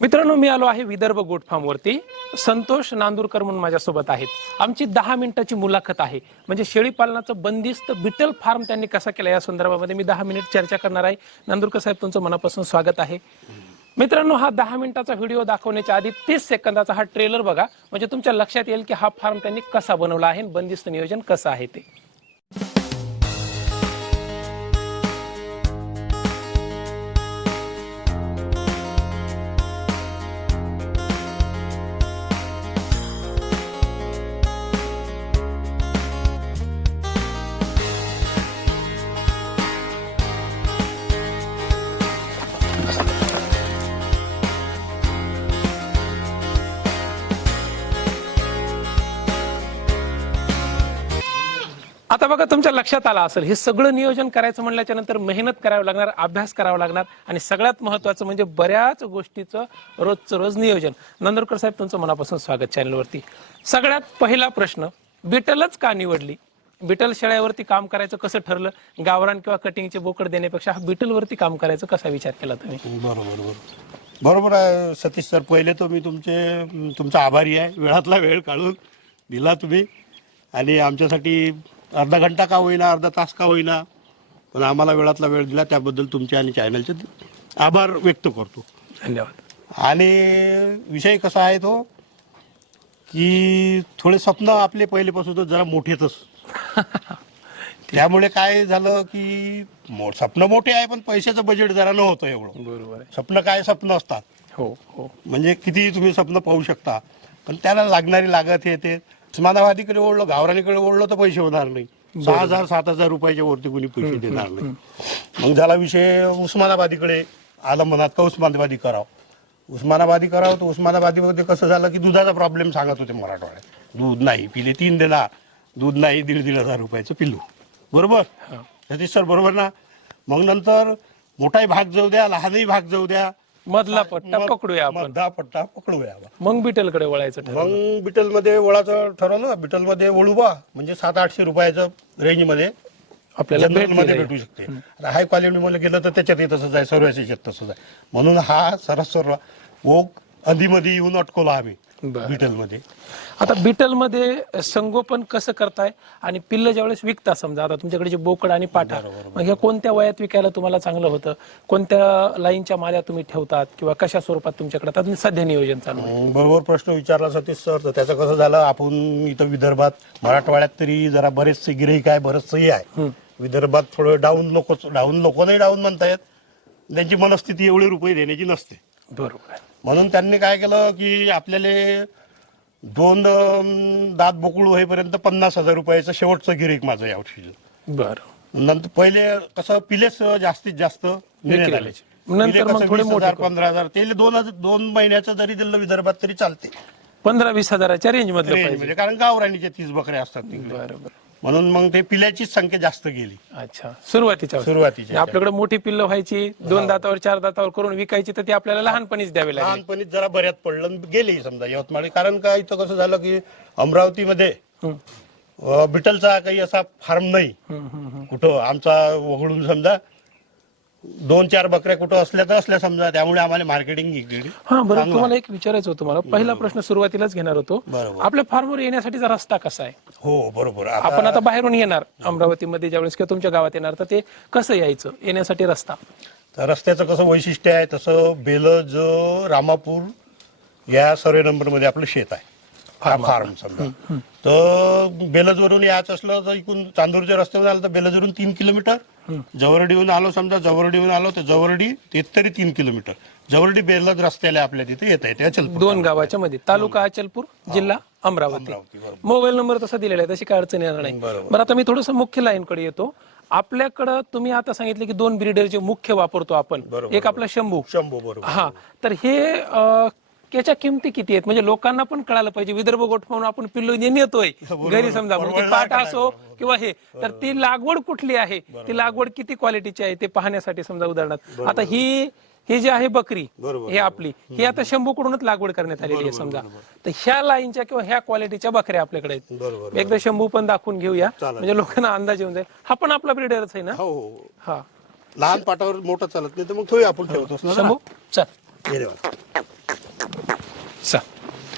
मित्रांनो मी आलो आहे विदर्भ गोट फार्मवरती संतोष नांदूरकर म्हणून माझ्यासोबत आहेत. आमची दहा मिनिटाची मुलाखत आहे. म्हणजे शेळी पालनाचं बंदिस्त बिटल फार्म त्यांनी कसा केला? या संदर्भामध्ये मी दहा मिनिट चर्चा करणार आहे. नांदूरकर साहेब तुमचं मनापासून स्वागत आहे. मित्रांनो हा दहा मिनिटाचा व्हिडिओ दाखवण्याच्या आधी तीस सेकंदाचा हा ट्रेलर बघा. म्हणजे तुमच्या लक्षात येईल की हा फार्म त्यांनी कसा बनवला आहे आणि बंदिस्त नियोजन कसं आहे ते. बघा तुमच्या लक्षात आलं असेल हे सगळं नियोजन करायचं म्हणल्याच्या नंतर मेहनत करावं लागणार अभ्यास करावा लागणार आणि सगळ्यात महत्वाचं म्हणजे बऱ्याच गोष्टीचं रोजचं रोज नियोजन. नंदुरकर साहेब तुमचं मनापासून स्वागत चॅनलवरती. सगळ्यात पहिला प्रश्न बिटलच का निवडली? बिटल शेळ्यावरती काम करायचं कसं ठरलं? गावरान किंवा कटिंगचे बोकड देण्यापेक्षा हा बिटलवरती काम करायचं कसा विचार केला तुम्ही? बरोबर बरोबर. बरोबर आहे सतीश सर पहिले तो मी तुमचे तुमचा आभारी आहे. वेळातला वेळ काढून दिला तुम्ही. आणि आमच्यासाठी अर्धा घंटा का होईना अर्धा तास का होईना. पण आम्हाला वेळातला वेळ दिला त्याबद्दल तुमचे आणि चॅनलचे आभार व्यक्त करतो. धन्यवाद. आणि विषय कसा आहे तो की थोडे स्वप्न आपले पहिलेपासून जरा मोठेच त्यामुळे काय झालं की मो- स्वप्न मोठे आहे पण पैशाचं बजेट जरा नव्हतं एवढं. बरोबर आहे. स्वप्न काय स्वप्न असतात. हो हो. म्हणजे किती तुम्ही स्वप्न पाहू शकता पण त्याला लागणारी लागत हे ते. उस्मानाबादीकडे ओढलं गावरानीकडे ओढलं तर पैसे होणार नाही. सहा हजार सात हजार रुपयाच्या वरती कोणी पैसे देणार नाही. मग झाला विषय उस्मानाबादीकडे. आला मनात का उस्मानाबादी करावं? उस्मानाबादी करावं तर उस्मानाबादीमध्ये कसं झालं की दुधाचा प्रॉब्लेम सांगत होते मराठवाड्यात. दूध नाही पिले तीन देणार दूध नाही दीड दीड हजार रुपयाचं पिल्लू. बरोबर? सतीश सर बरोबर ना? मग नंतर मोठाही भाग जाऊ द्या लहानही भाग जाऊ द्या. मधला पट्टा मग- पकडूया आपण. मधला पट्टा पकडूया बा. मग बिटलकडे वळायचं ठरवलं. मग बिटलमध्ये ओळाचं ठरवलं बिटलमध्ये ओळू बा. म्हणजे सात आठशे रुपयाचं रेंजमध्ये आपल्याला भेटमध्ये. भेटू शकते. आता हाय क्वालिटीमध्ये गेलं तर त्याच्यात तसंच आहे सर्व याच्यात तसंच आहे. म्हणून हा सरस सर्व ओक अधिमध्ये येऊन अटकवला आम्ही. बरं. बिटलमध्ये. आता बिटलमध्ये संगोपन कसं करताय? आणि पिल्ल ज्यावेळेस विकता समजा आता तुमच्याकडे जे बोकड आणि पाठा मग ह्या कोणत्या वयात विकायला तुम्हाला चांगलं होतं? कोणत्या लाईनच्या माल्या तुम्ही ठेवतात? किंवा कशा स्वरूपात तुमच्याकडे आता सध्या नियोजन चालू आहे? बरोबर प्रश्न विचारला सतीश सर. तर त्याचं कसं झालं आपण इथं विदर्भात मराठवाड्यात तरी जरा बरेचसे गिराईक आहे बरेचसंही आहे. विदर्भात थोडं डाऊन लोक डाऊन लोक नाही डाऊन म्हणतायत त्यांची मनस्थिती एवढे रुपये देण्याची नसते. बरोबर. आहे म्हणून त्यांनी काय केलं की आपल्याला दोन अं, दात बोकुळ होईपर्यंत पन्नास हजार रुपयाचं शेवटचं गिरीक माझं या वर्षीचं बरं. नंतर पहिले कसं पिलेच जास्तीत जास्त. नंतर पिले मग कसं थोडे 20,000, मोठे करू. पंधरा हजार ते दोन हजार- दोन महिन्याचं जरी दिलं विदर्भात तरी चालते. पंधरा वीस हजाराच्या रेंज मधलं रेंज पाहिजे. म्हणजे कारण गावराणीचे तीस बकरे असतात तिकडे. बरोबर म्हणून मग ते पिल्याचीच संख्या जास्त गेली. अच्छा सुरुवातीच्या. सुरुवातीच्या. आपल्याकडे मोठी पिल्ल व्हायची दोन दातावर चार दातावर करून विकायची तर ती आपल्याला लहानपणीच द्यावी लागली. लहानपणी जरा बऱ्यात पडलं आणि गेली समजा यवतमाळ. कारण का इथं कसं झालं की अमरावतीमध्ये हम्म. अं, बिटलचा काही असा फार्म नाही. हम्म, हम्म, हम्म. कुठं आमचा वगळून समजा दोन चार बकऱ्या कुठं असल्या तर असल्या समजा त्यामुळे आम्हाला मार्केटिंग इकडे हा बरं तुम्हाला एक विचारायचं होतं मला. पहिला प्रश्न सुरुवातीलाच घेणार होतो. बरोबर. आपल्या फार्मवर येण्यासाठीचा रस्ता कसा आहे? हो बरोबर. आता आपण आता बाहेरून येणार अमरावतीमध्ये ज्यावेळेस किंवा तुमच्या गावात येणार तर ते कसं यायचं? येण्यासाठी रस्ता? तर रस्त्याचं कसं वैशिष्ट्य आहे तसं बेलज रामापूर या सर्वे नंबरमध्ये आपलं शेत आहे. हा फार्म. समजा. तर बेलजवरून यायचं असलं तर इकडून चांदूरच्या रस्त्यावर आलं तर बेलजवरून तीन किलोमीटर. जवरडीहून आलो समजा जवरडीहून आलो तर जवरडी ते तरी तीन किलोमीटर. जवरडी बेलज रस्त्याला आपल्या तिथे येत आहे त्या चलपूर दोन गावाच्या मध्ये. तालुका अचलपूर जिल्हा? अमरावती. मोबाईल नंबर तसा दिलेला आहे तशी काय अडचण येणार नाही. बरं आता मी थोडस मुख्य लाईन कडे येतो. आपल्याकडं तुम्ही आता सांगितले की दोन ब्रीडरचे मुख्य वापरतो आपण. एक आपला शंभू. शंभू बरोबर. हा तर हे अं, याच्या किमती किती आहेत? म्हणजे लोकांना पण कळालं पाहिजे विदर्भ गोठ म्हणून आपण पिल्लू जे नेतोय. घरी समजा ते पाठ असो किंवा हे तर ती लागवड कुठली आहे? ती लागवड किती क्वालिटीची आहे ते पाहण्यासाठी समजा उदाहरणार्थ. आता ही ही जी आहे बकरी बरोबर, हे आपली ही आता शंभूकडूनच लागवड करण्यात आलेली आहे समजा. तर ह्या लाईनच्या किंवा ह्या क्वालिटीच्या बकऱ्या आपल्याकडे आहेत. बरोबर एकदा शंभू पण दाखवून घेऊया. चालेल. म्हणजे लोकांना अंदाज येऊन जाईल. हा पण आपला ब्रिडरच आहे ना? हो हो. हो. लहान पाटावर मोठं चालत नाही तर मग थोडी आपण ठेवतोस ना शंभू चल. हे रे बा. चा.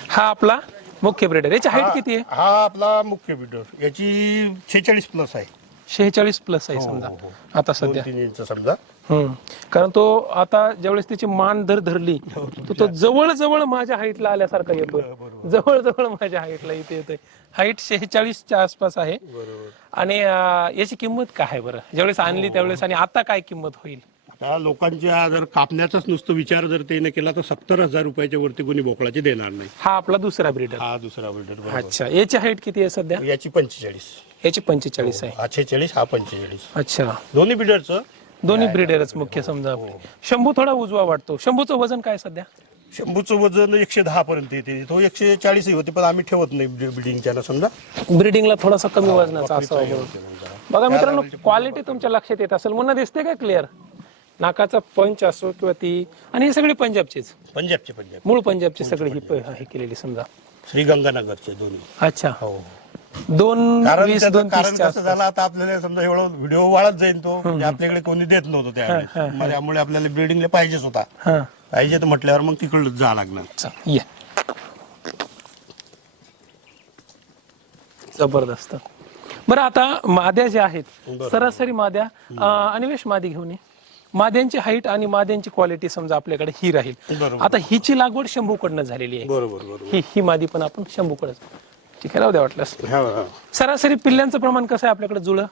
हा आपला मुख्य ब्रेडर. याची हाईट किती आहे? हा आपला मुख्य बिल्डर याची छेचाळीस प्लस आहे. शेहेचाळीस प्लस आहे हो, समजा. हो, हो. आता दोन सध्या. तीन इंच समजा. हम्म. कारण तो आता ज्यावेळेस त्याची मान धर धरली हो, तर तो जवळ जवळ माझ्या हाईटला आल्यासारखा येतो जवळ जवळ माझ्या हाईटला इथे येतोय. हाईट शेहेचाळीसच्या आसपास आहे. बरोबर. आणि अं, याची किंमत काय आहे बरं? ज्यावेळेस आणली त्यावेळेस आणि आता काय किंमत होईल? आता लोकांच्या जर कापण्याचाच नुसतं विचार जर त्याने केला तर सत्तर हजार रुपयाच्या वरती कोणी बोकळाचे देणार नाही. हा आपला दुसरा ब्रीडर हा दुसरा बिल्डर अच्छा. याची हाईट किती आहे सध्या? याची पंचेचाळीस. याची पंचेचाळीस आहे. हा छेचाळीस हा पंचेचाळीस. अच्छा. दोन्ही बिल्डरचं दोन्ही ब्रीडरच मुख्य समजा. आपले. शंभू थोडा उजवा वाटतो. शंभूचं वजन काय सध्या? शंभूचं वजन एकशे दहा पर्यंत येते. तो एकशे चाळीसही होते पण आम्ही ठेवत नाही बिल्डिंगच्या ना समजा. ब्रीडिंगला थोडासा कमी वजनाचा असावा म्हणून. बघा मित्रांनो क्वालिटी तुमच्या लक्षात येत असेल. मुन्ना दिसते का क्लिअर नाकाचा पंच असो किंवा ती आणि हे सगळे पंजाबचेच. पंजाबचे पंजाब मूळ पंजाबची सगळी ही प- हे केलेली समजा. श्रीगंगानगरचे दोन्ही. अच्छा. हो. दोन कारण वीस त्याचं दोन कारण तीसच्या कसं झालं आता आपल्याला समजा एवढं व्हिडिओ वाढत जाईल तो म्हणजे आपल्याकडे कोणी देत नव्हतं त्यावेळेस. मग त्यामुळे आपल्याला बिल्डिंगला पाहिजेच होता. हा. पाहिजे तर म्हटल्यावर मग तिकडलं जा लागणार. चल, ये. जबरदस्त. बरं आता माद्या ज्या आहेत सरासरी माद्या अं, अनिवेश मादी घेऊन ये. माद्यांची हाईट आणि माद्यांची क्वालिटी समजा आपल्याकडे ही राहील. बरोबर. आता हिची लागवड शंभूकडनं झालेली आहे. बरोबर बरोबर. ही ही मादी पण आपण शंभूकडेच. ठीक आहे राहू द्या वाटल्यास. हा, हा. सरासरी पिल्ल्यांचं प्रमाण कसं आहे आपल्याकडे जुळं?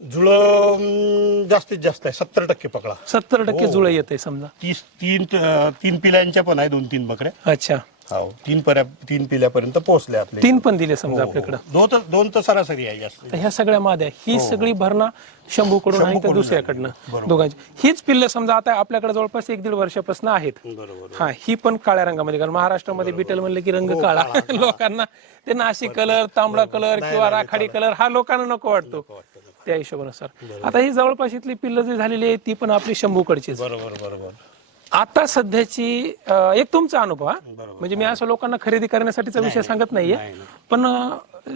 जुळं अं, जास्तीत जास्त आहे सत्तर टक्के पकडा. सत्तर टक्के जुळं येते समजा. तीस तीन अं, तीन पिल्यांच्या पण आहे दोन तीन बकऱ्या अच्छा. हो तीन पर्या तीन पिल्यापर्यंत पोहोचल्या आपले. तीन पण दिले समजा आपल्याकडं. दोन तर दोन तर सरासरी आहे जास्त. तर ह्या सगळ्या माद्या ही सगळी भरणा शंभूकडून आणि त्या शंभूकडून दुसऱ्याकडनं. दोघांची. हीच पिल्लं समजा आता आपल्याकडे जवळपास एक दीड वर्षापासून आहेत. बरोबर. हा ही पण काळ्या रंगामध्ये कारण महाराष्ट्रामध्ये बिटल म्हणले की रंग काळा. लोकांना ते नाशिक कलर तांबडा कलर किंवा राखाडी कलर हा लोकांना नको वाटतो. त्या हिशोबानुसार आता ही जवळपास इथली पिल्लं जी झालेली आहे ती पण आपली शंभूकडचीच. बरोबर बरोबर. आता सध्याची एक तुमचा अनुभव हा. म्हणजे मी असं लोकांना खरेदी करण्यासाठीचा विषय सांगत नाहीये. पण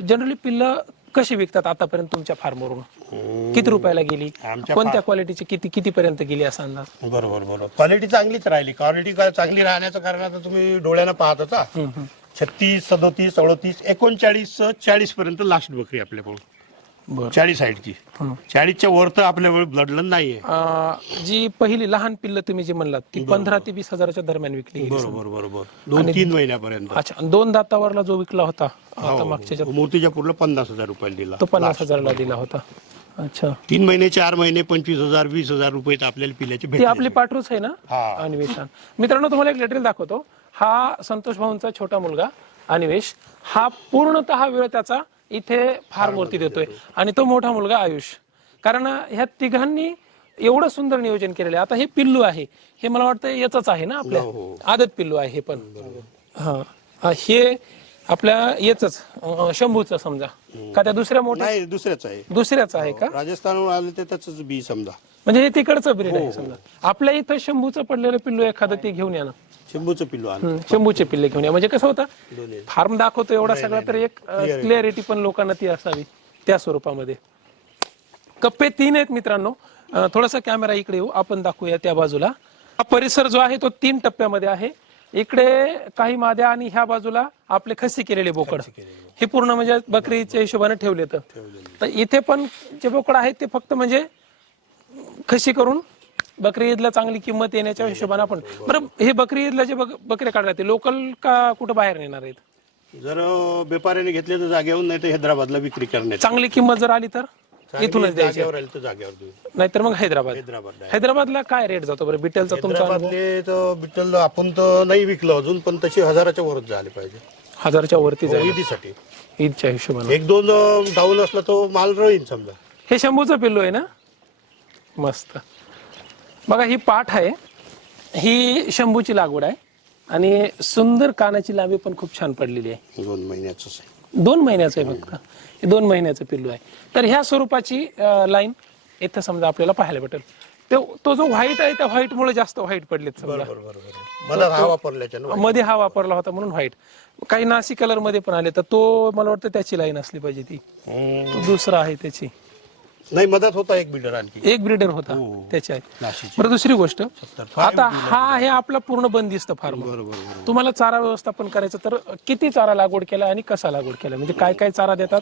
जनरली पिल्लं कशी विकतात आतापर्यंत तुमच्या फार्मवरून? किती रुपयाला गेली? आमच्या कोणत्या क्वालिटीची किती किती पर्यंत गेली असा अंदाज? बरोबर बरोबर. क्वालिटी चांगलीच राहिली. क्वालिटी चांगली राहण्याचं कारण आता तुम्ही डोळ्यानं पाहत होता छत्तीस सदोतीस अडोतीस एकोणचाळीस चाळीस पर्यंत लास्ट बकरी आपल्याकडून. चाळीस साईडची चाळीसच्या वर तर आपल्याकडे ब्लडलन नाहीये अं, जी पहिली लहान पिल्ल तुम्ही जी म्हणलात ती पंधरा ते वीस हजाराच्या दरम्यान विकली गेली बरोबर बरोबर. दोन तीन महिन्यापर्यंत. अच्छा आणि दोन दातावरला जो विकला होता आता मागच्या ह्याच्यात, मोतीजापूरला पन्नास हजार रुपयाला दिला. तो पन्नास हजारला दिला होता. अच्छा. तीन महिने चार महिने पंचवीस हजार वीस हजार रुपये तर आपल्याला पिल्याचे ती भेटले आपली पाठरूच आहे ना? हा. अनिवेशान मित्रांनो तुम्हाला एक लेटर दाखवतो. हा संतोष भाऊंचा छोटा मुलगा अनिवेश हा पूर्णतः वेळ त्याचा इथे फार्मवरती देतोय. आणि तो मोठा मुलगा आयुष. कारण ह्या तिघांनी एवढं सुंदर नियोजन केलेलं आहे. आता हे पिल्लू आहे. हे मला वाटतं याच आहे ना आपल्या? आदत पिल्लू आहे हे पण. हा. हा, हे आपल्या याच शंभूच समजा. का त्या दुसऱ्या मोठ्या? नाही दुसऱ्याच आहे. दुसऱ्याच आहे का? राजस्थानवर आले ते त्याच बी समजा. म्हणजे हे तिकडचं ब्रीड आहे समजा. आपल्या इथं शंभूचं पडलेलं पिल्लू एखादं ते घेऊन या ना. शंभूचं पिल्लू हम्म, शंभूचे पिल्ले घेऊन या. म्हणजे कसं होतं दोन्ही. फार्म दाखवतो एवढा सगळा तर एक क्लिअरिटी पण लोकांना ती असावी त्या स्वरूपामध्ये. कप्पे तीन आहेत मित्रांनो. अं, थोडासा कॅमेरा इकडे येऊ. आपण दाखवूया त्या बाजूला. हा परिसर जो आहे तो तीन टप्प्यामध्ये आहे. इकडे काही माद्या आणि ह्या बाजूला आपले खस्सी केलेले बोकड. हे पूर्ण म्हणजे बकरीच्या हिशोबाने ठेवले तर इथे पण जे बोकड आहेत ते फक्त म्हणजे खशी करून बकरी ईदला चांगली किंमत येण्याच्या हिशोबाने आपण बरं हे बकरी ईदला जे बक- बकरे काढले ते लोकल का कुठं बाहेर नेणार आहेत? जर व्यापाऱ्याने घेतले तर जागेवर नाही तर हैदराबादला विक्री करण्यात चांगली किंमत जर आली तर? इथूनच द्यायची. जागेवर आली तर जागेवर देऊ. नाहीतर मग हैदराबाद. हैदराबाद हैदराबादला काय रेट जातो बरं? बिटेलचा तुमचा हैदराबादले तर आपण तर नाही विकलो अजून पण तसे हजाराच्या वरच झाले पाहिजे. हजारच्या वरती जाईल ईदीसाठी. ईदच्या हिशोबाने. एक दोन डाऊन असला तो माल राहील समजा. हे शंभूचं पिल्लू आहे ना? मस्त. बघा ही पाठ आहे. ही शंभूची लागवड आहे. आणि सुंदर कानाची लांबी पण खूप छान पडलेली आहे. दोन महिन्याच दोन महिन्याचं आहे फक्त. हे दोन महिन्याचं पिल्लू आहे. तर ह्या स्वरूपाची लाईन इथं समजा आपल्याला पाहायला भेटेल. तो तो जो व्हाईट आहे त्या व्हाईट मुळे जास्त व्हाईट पडलेत समजा. मला हा वापरल्याच्या मध्ये हा वापरला होता म्हणून व्हाईट काही नासी कलरमध्ये पण आले तर तो मला वाटतं त्याची लाईन असली पाहिजे तो दुसरा आहे त्याची. नाही मदत होता एक बिल्डर आणखी. एक ब्रिडर होता. हो. त्याच्या नाशिकची. बरं दुसरी गोष्ट. फार आता हा आहे आपला पूर्ण बंदिस्त फार्म बरोबर बरोबर. तुम्हाला चारा व्यवस्थापन करायचं तर किती चारा लागवड केला आणि कसा लागवड केला? म्हणजे काय काय चारा देतात?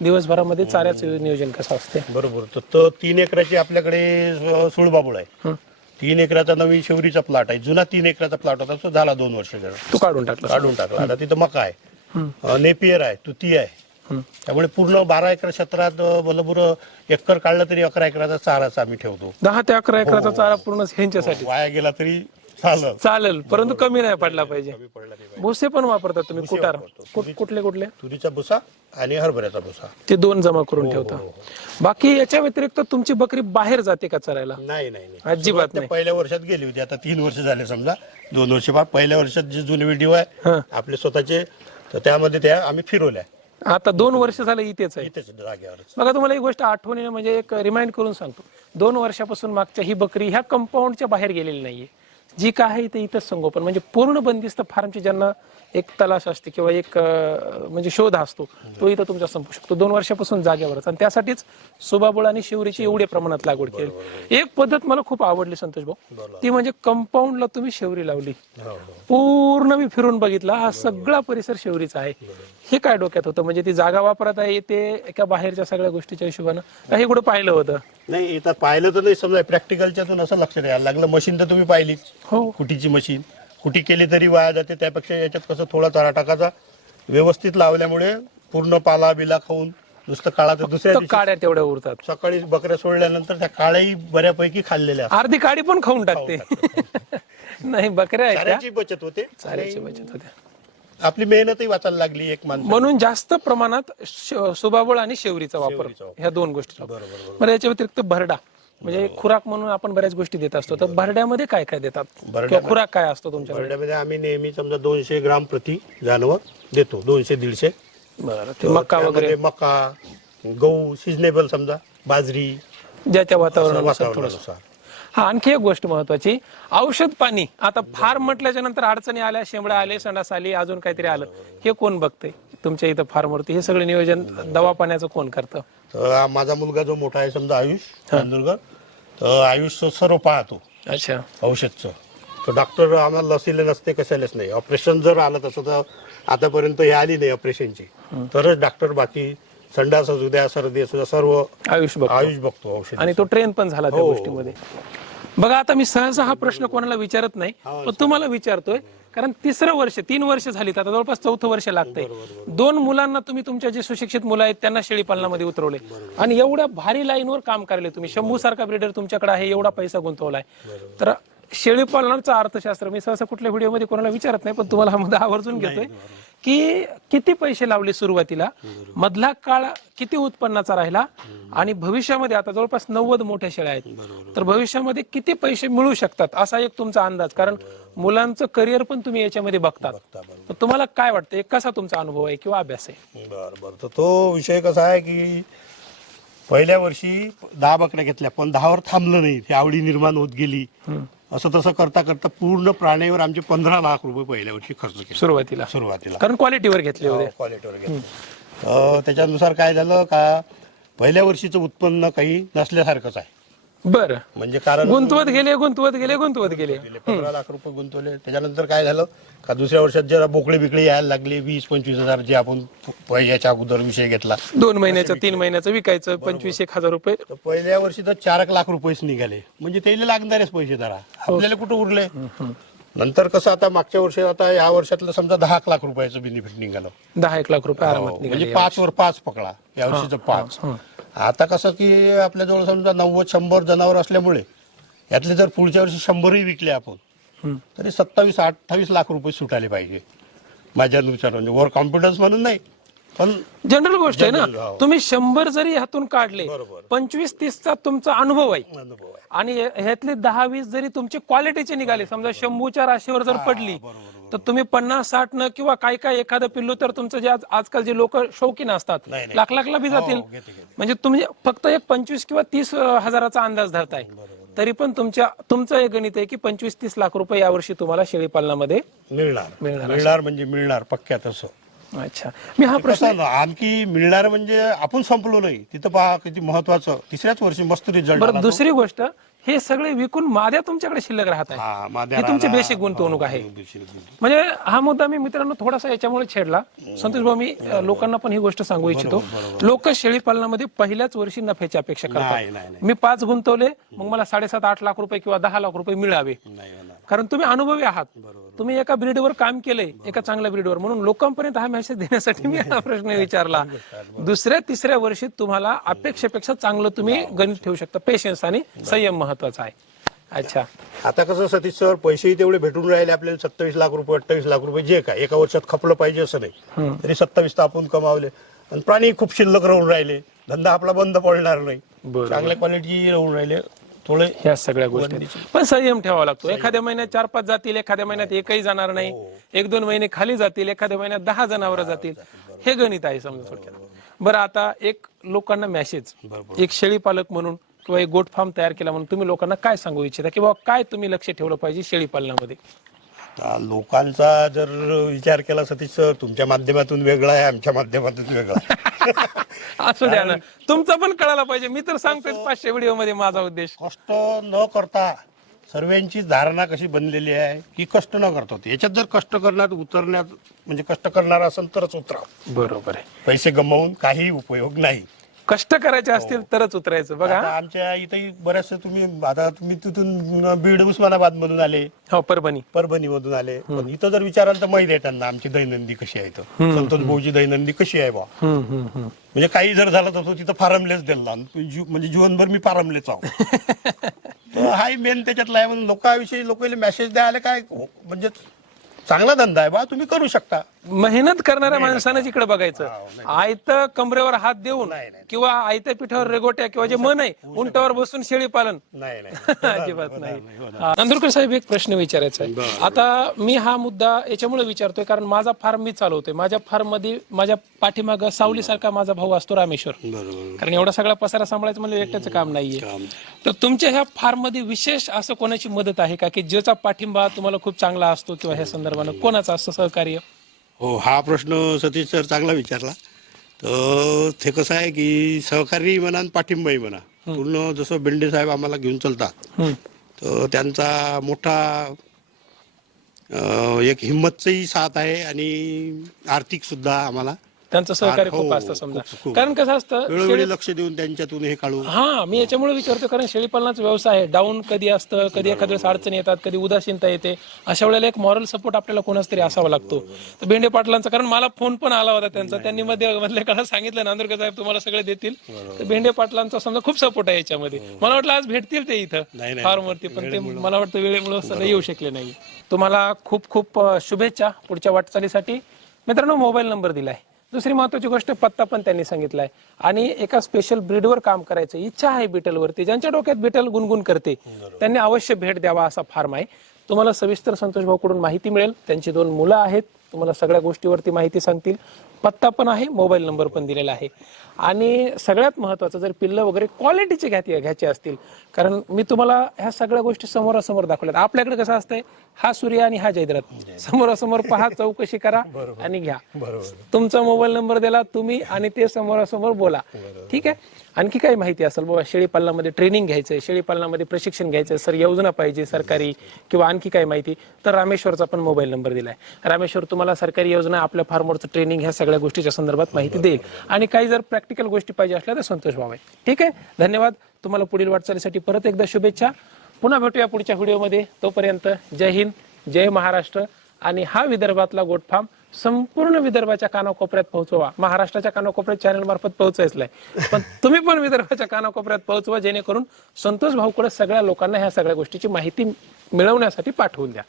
दिवसभरामध्ये चाऱ्याचं नियोजन कसं असते बरोबर. तर तो तीन एकराची आपल्याकडे स- सुळबाबुळ आहे. हं. तीन एकराचा नवीन शेवरीचा प्लॉट आहे. जुना तीन एकराचा प्लॉट होता तो झाला दोन वर्ष तू काढून टाकला. काढून टाकला. आता तिथं मका आहे. हं. नेपियर आहे तुती आहे. हं. त्यामुळे पूर्ण बारा एकर क्षेत्रात भलभुर एकर काढलं तरी अकरा एकराचा चाराचा आम्ही ठेवतो. दहा ते अकरा एकराचा चारा पूर्ण ह्यांच्यासाठी. वाया गेला तरी चालत चालेल परंतु कमी नाही पडला पाहिजे. भुसे पण वापरतात तुम्ही कुटार. कुठले कुठले? तुरीचा भुसा आणि हरभऱ्याचा भुसा. ते दोन जमा करून ठेवता. बाकी याच्या व्यतिरिक्त तुमची बकरी बाहेर जाते का चरायला? नाही नाही नाही. अजिबात नाही. पहिल्या वर्षात गेली होती. आता तीन वर्ष झाले समजा. दोन वर्ष पहिल्या वर्षात जे जुने व्हिडिओ आहे हं. आपले स्वतःचे तर त्यामध्ये त्या आम्ही फिरवल्या. आता दोन वर्ष झालं इथेच आहे. इथेच जागेवरच. बघा तुम्हाला एक गोष्ट आठवणीने म्हणजे एक रिमाइंड करून सांगतो. दोन वर्षापासून मागच्या ही बकरी ह्या कंपाऊंडच्या बाहेर गेलेली नाहीये. जी काय आहे ते इथंच संगोपन. म्हणजे पूर्ण बंदिस्त फार्मची ज्यांना एक तलाश असते किंवा एक म्हणजे शोध असतो तो इथं तुमच्या संपू शकतो. दोन वर्षापासून जागेवरच. आणि त्यासाठीच सुबाबुळ आणि शिवरीची एवढ्या प्रमाणात लागवड केली. एक पद्धत मला खूप आवडली संतोष भाऊ. ती म्हणजे कंपाऊंडला तुम्ही शेवरी लावली. हो, हो. पूर्ण मी फिरून बघितला. हा सगळा परिसर शिवरीचा आहे. हे काय डोक्यात होतं? म्हणजे ती जागा वापरत आहे ते एका बाहेरच्या सगळ्या गोष्टीच्या हिशोबानं? का हे कुठं पाहिलं होतं? नाही पाहिलं तर नाही समजा प्रॅक्टिकलच्यातून असं लक्षात यायला लागलं. मशीन तर तुम्ही पाहिलीच. हो. कुटीची मशीन? कुटी केली तरी वाया जाते त्यापेक्षा याच्यात कसं थोडा चारा टाकाचा व्यवस्थित लावल्यामुळे पूर्ण पाला बिला खाऊन नुसतं काळा तर दुसऱ्या तर दिवशी काड्या तेवढ्या उरतात. सकाळी बकऱ्या सोडल्यानंतर त्या काळ्याही बऱ्यापैकी खाल्लेल्या असतात. अर्धी काडी पण खाऊन टाकते. नाही बकऱ्या आहेत त्या. चाऱ्याची बचत होते. चाऱ्याची बचत होते. आपली मेहनतही वाचायला लागली एक माणसं म्हणून जास्त प्रमाणात श- सुबाबळ आणि शेवरीचा वापर शेवरीचा वापर. ह्या दोन गोष्टी. बरोबर. बरं याच्या व्यतिरिक्त भरडा. म्हणजे खुराक म्हणून आपण बऱ्याच गोष्टी देत असतो. तर भरड्यामध्ये काय काय देतात? भरड्यामध्ये- खुराक काय असतो तुमच्याकडे? बरड्यामध्ये आम्ही नेहमी समजा दोनशे ग्राम प्रति जानवर देतो. दोनशे दीडशे. बरं ते मक्का वगैरे. त्यामध्ये मका गहू सिजनेबल समजा बाजरी. ज्या त्या वातावरणानुसार हा आणखी एक गोष्ट महत्वाची. औषध पाणी. आता फार म्हटल्याच्या नंतर अडचणी आल्या शेंबड्या आले संडास आली अजून काहीतरी आलं. हे कोण बघतंय? तुमच्या इथं फार्मवरती हे सगळं नियोजन दवा पाण्याचं कोण करतं? तर हा माझा मुलगा जो मोठा आहे समजा आयुष चांदुरकर तर आयुष तो सर्व पाहतो. अच्छा. औषधचं. तर डॉक्टर आम्हाला लसीले नसते कशालाच नाही. ऑपरेशन जर आलं तसं तर आतापर्यंत हे आली नाही ऑपरेशनची तरच डॉक्टर बाकी संडास असू द्या सर्दी असू द्या सर्व आयुष बघ आयुष बघतो औषध आणि तो ट्रेन पण झाला त्या हो. गोष्टीमध्ये. बघा आता मी सहसा हा प्रश्न कोणाला विचारत नाही पण तुम्हाला विचारतोय कारण तिसरं वर्ष तीन वर्ष झालीत आता जवळपास चौथं वर्ष लागतंय. दोन मुलांना तुम्ही तुमच्या जे सुशिक्षित मुलं आहेत त्यांना शेळी पालनामध्ये उतरवले आणि एवढ्या भारी लाईनवर काम करायले तुम्ही. शंभू सारखा ब्रिडर तुमच्याकडे आहे एवढा पैसा गुंतवलाय. तर शेळी पालनाचं अर्थशास्त्र मी सहसा कुठल्या व्हिडिओमध्ये कोणाला विचारत नाही पण तुम्हाला हा मुद्दा आवर्जून घेतोय की किती पैसे लावले सुरुवातीला मधला काळ किती उत्पन्नाचा राहिला आणि भविष्यामध्ये आता जवळपास नव्वद मोठ्या शेळ्या आहेत. तर भविष्यामध्ये किती पैसे मिळू शकतात असा एक तुमचा अंदाज. कारण मुलांचं करिअर पण तुम्ही याच्यामध्ये बघतात. तर तुम्हाला काय वाटतं कसा तुमचा अनुभव आहे किंवा अभ्यास आहे? बर बर. तर तो विषय कसा आहे की पहिल्या वर्षी दहा बकऱ्या घेतल्या पण दहावर थांबलं नाही ती आवडी निर्माण होत गेली. असं तसं करता करता पूर्ण प्राण्यावर आमचे पंधरा लाख रुपये पहिल्या वर्षी खर्च केले. सुरुवातीला. सुरुवातीला. कारण क्वालिटीवर घेतले होते. क्वालिटीवर घेतलं. त्याच्यानुसार काय झालं का पहिल्या वर्षीचं उत्पन्न काही नसल्यासारखंच आहे. बरं. म्हणजे कारण गुंतवत गेले गुंतवत गेले गुंतवत गेले. दिले पंधरा लाख रुपये गुंतवले. त्याच्यानंतर काय झालं? का दुसऱ्या वर्षात जरा बोकडे बिकडे यायला लागले. वीस पंचवीस हजार जे आपण प- याच्या अगोदर विषय घेतला. दोन महिन्याचं तीन महिन्याचं विकायचं पंचवीस एक हजार रुपये. तर पहिल्या वर्षी तर चार एक लाख रुपयेच निघाले. म्हणजे त्याला लागणारेच पैसे जरा. आपल्याला कुठं उरले? नंतर कसं आता मागच्या वर्षी आता या वर्षातलं समजा दहा एक लाख रुपयाचं बेनिफिट निघालं. दहा एक लाख रुपये आरामात म्हणजे पाच वर पाच पकडा. या वर्षीचं पाच. आता कसं की आपल्याजवळ समजा नव्वद शंभर जनावर असल्यामुळे यातले जर पुढच्या वर्षी शंभरही विकले आपण. तरी सत्तावीस अठ्ठावीस लाख रुपये सुटायला पाहिजे माझ्या नुसार म्हणजे वर कॉन्फिडन्स म्हणून नाही पण जनरल गोष्ट आहे ना हो. तुम्ही शंभर जरी ह्यातून काढले. पंचवीस तीसचा तुमचा अनुभव आहे आणि ह्यातले दहा वीस जरी तुमचे क्वालिटीचे निघाले समजा शंभूच्या राशीवर जर पडली तर तुम्ही पन्नास साठ न किंवा काय काय एखादं पिल्लू तर तुमचं जे आज- आजकाल जे लोक शौकीन असतात नाही, नाही. लाख लाखला बी जातील. हो, घेते, घेते. म्हणजे तुम्ही फक्त एक पंचवीस किंवा तीस अं, हजाराचा अंदाज धरताय. तरी पण तुमच्या तुमचं एक गणित आहे की पंचवीस तीस लाख रुपये यावर्षी तुम्हाला शेळी पालनामध्ये मिळणार. मिळणार मिळणार म्हणजे मिळणार पक्क्यात असं. अच्छा. मी हा प्रश्न कसं आणखी मिळणार म्हणजे आपण संपलो नाही. तिथं पहा किती महत्वाचं. तिसऱ्याच वर्षी मस्त रिझल्ट बरं दुसरी गोष्ट हे सगळे विकून माद्या तुमच्याकडे शिल्लक राहत आहे. ही तुमची बेसिक गुंतवणूक आहे. म्हणजे हा मुद्दा मी मित्रांनो थोडासा याच्यामुळे छेडला. संतोष भाऊ मी लोकांना पण ही गोष्ट सांगू इच्छितो. लोक शेळी पालनामध्ये पहिल्याच वर्षी नफ्याची अपेक्षा करतात. मी पाच गुंतवले मग मला साडेसात आठ लाख रुपये किंवा दहा लाख रुपये मिळावे. कारण तुम्ही अनुभवी आहात. तुम्ही एका ब्रीडवर काम केलंय एका चांगल्या ब्रीडवर. म्हणून लोकांपर्यंत हा मेसेज देण्यासाठी मी हा प्रश्न विचारला. दुसऱ्या तिसऱ्या वर्षी तुम्हाला अपेक्षेपेक्षा चांगलं तुम्ही गणित ठेवू शकता. पेशन्स आणि संयम महत्त्वाचा आहे. अच्छा. आता कसं सतीश सर पैसेही तेवढे भेटून राहिले आपल्याला सत्तावीस लाख रुपये अठ्ठावीस लाख रुपये जे काय एका वर्षात खपलं पाहिजे असं नाही. तरी सत्तावीस तर आपण कमावले. आणि प्राणी खूप शिल्लक राहून राहिले. धंदा आपला बंद पडणार नाही. चांगल्या क्वालिटी राहून राहिले. थोडे ह्या सगळ्या गोष्टी. पण संयम ठेवावा लागतो. एखाद्या महिन्यात चार पाच जातील एखाद्या महिन्यात एकही जाणार नाही. एक दोन महिने खाली जातील एखाद्या महिन्यात दहा जनावर जातील. हे गणित आहे समजा थोडक्यात. बरं आता एक लोकांना मेसेज एक शेळी पालक म्हणून किंवा एक गोट फार्म तयार केला म्हणून तुम्ही लोकांना काय सांगू इच्छिता? किंवा काय तुम्ही लक्ष ठेवलं पाहिजे शेळी पालनामध्ये? आता लोकांचा जर विचार केला सतीश सर तुमच्या माध्यमातून वेगळा आहे आमच्या माध्यमातून वेगळा आहे. असू द्या ना. तुमचं पण कळायला पाहिजे. मी तर सांगतोय पाचशे व्हिडिओमध्ये माझा उद्देश. कष्ट न करता सर्वांची धारणा कशी बनलेली आहे की कष्ट न करतात याच्यात जर कष्ट करण्यात उतरण्यात म्हणजे कष्ट करणार असेल तरच उतरा बरोबर आहे. पैसे गमावून काही उपयोग नाही. कष्ट करायचे असतील तरच उतरायचं. बघा आता आमच्या इथे बरेचसे तुम्ही आता तुम्ही तिथून बीड उस्मानाबाद मधून आले. हो परभणी. परभणी मधून आले. पण इथं जर विचाराल तर माहिती आहे त्यांना आमची दैनंदी कशी आहे इथं. संतोष भाऊची दैनंदी कशी आहे बा म्हणजे काही जर झालं तर तो तिथं फारमलेच दिला म्हणजे जीवनभर मी फारमलेच आहो. हाही मेन त्याच्यातला आहे. म्हणून लोकांविषयी लोकांना मेसेज द्यायला काय हो, म्हणजे चांगला धंदा आहे बा तुम्ही करू शकता. मेहनत करणाऱ्या माणसानं जिकडे बघायचं आयत कमरेवर हात देऊन नाही, नाही. किंवा आयत्या पिठावर रेगोट्या किंवा जे मन आहे उंटावर बसून शेळी पालन. नाही नाही. अजिबात नाही. हा. नांदुरकर साहेब एक प्रश्न विचारायचा आहे. आता मी हा मुद्दा याच्यामुळे विचारतोय कारण माझा फार्म मी चालवतोय. माझ्या फार्ममध्ये माझ्या पाठीमाग सावली सारखा माझा भाऊ असतो रामेश्वर. बरोबर कारण एवढा सगळा पसारा सांभाळायचं म्हणजे एकट्याचं काम नाहीये. तर तुमच्या ह्या फार्ममध्ये विशेष असं कोणाची मदत आहे का? की ज्याचा पाठिंबा तुम्हाला खूप चांगला असतो किंवा ह्या संदर्भानं कोणाचं असं सहकार्य? हो हा प्रश्न सतीश सर चांगला विचारला तर ते कसं आहे की सहकारी म्हणा आणि पाठिंबाही म्हणा पूर्ण जसं बेंडे साहेब आम्हाला घेऊन चालतात. तर त्यांचा मोठा अं, एक हिंमतचंही साथ आहे आणि आर्थिक सुद्धा आम्हाला त्यांचं सहकार्य हो, खूप असतं समजा. कारण कसं असतं वेळोवेळी लक्ष देऊन त्यांच्यातून हे काढू हा मी याच्यामुळे विचारतो कारण शेळीपालनाचा व्यवसाय आहे. डाऊन कधी असतं कधी एखाद्या वेळेस अडचणी येतात कधी उदासीनता येते. अशा वेळेला एक मॉरल सपोर्ट आपल्याला कोणाच तरी असावा लागतो. तर भेंडे पाटलांचा कारण मला फोन पण आला होता त्यांचा. त्यांनी मध्ये मधल्या काळात सांगितलं नांदुरकर साहेब तुम्हाला सगळे देतील. तर भेंडे पाटलांचा समजा खूप सपोर्ट आहे याच्यामध्ये. मला वाटलं आज भेटतील ते इथं. नाही, नाही. फार्म वरती पण ते मला वाटतं वेळेमुळे सगळे येऊ शकले नाही. तुम्हाला खूप खूप शुभेच्छा पुढच्या वाटचालीसाठी. मित्रांनो मोबाईल नंबर दिलाय. दुसरी महत्वाची गोष्ट पत्ता पण त्यांनी सांगितलाय. आणि एका स्पेशल ब्रीडवर काम करायचं इच्छा आहे बिटलवरती. ज्यांच्या डोक्यात बिटल गुणगुण करते त्यांनी अवश्य भेट द्यावा असा फार्म आहे. तुम्हाला सविस्तर संतोष भाऊकडून माहिती मिळेल. त्यांची दोन मुलं आहेत. तुम्हाला सगळ्या गोष्टीवरती माहिती सांगतील. पत्ता पण आहे मोबाईल नंबर पण दिलेला आहे. आणि सगळ्यात महत्वाचं जर पिल्लं वगैरे क्वालिटीचे घ्यायचे घ्यायचे असतील कारण मी तुम्हाला ह्या सगळ्या गोष्टी समोरासमोर दाखवल्यात. आपल्याकडे कसं असतंय हा सूर्य आणि हा जयद्रथ. समोरासमोर पहा चौकशी करा आणि घ्या. तुमचा मोबाईल नंबर दिला तुम्ही आणि ते समोरासमोर बोला. ठीक आहे? आणखी काही माहिती असेल बाबा शेळी पालनामध्ये ट्रेनिंग घ्यायचं शेळी पालनामध्ये प्रशिक्षण घ्यायचंय सर योजना पाहिजे सरकारी किंवा आणखी काही माहिती तर रामेश्वरचा पण मोबाईल नंबर दिला आहे रामेश्वर तुम्हाला सरकारी योजना आपल्या फार्मवरचं ट्रेनिंग ह्या सगळ्या गोष्टीच्या संदर्भात माहिती देईल. आणि काही जर प्रॅक्टिकल गोष्टी पाहिजे असल्या तर संतोष भाव. आहे ठीक आहे? धन्यवाद. तुम्हाला पुढील वाटचालीसाठी परत एकदा शुभेच्छा. पुन्हा भेटूया पुढच्या व्हिडिओमध्ये. तोपर्यंत जय हिंद जय महाराष्ट्र आणि हा विदर्भातला गोट फार्म संपूर्ण विदर्भाच्या कानाकोपऱ्यात पोहोचवा. महाराष्ट्राच्या कानाकोपऱ्यात चॅनल मार्फत पोहोचायचलाय पण तुम्ही पण विदर्भाच्या कानाकोपऱ्यात पोहोचवा जेणेकरून संतोष भाऊकडे सगळ्या लोकांना ह्या सगळ्या गोष्टीची माहिती मिळवण्यासाठी पाठवून द्या.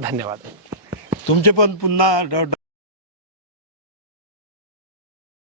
धन्यवाद. तुमचे पण पुन्हा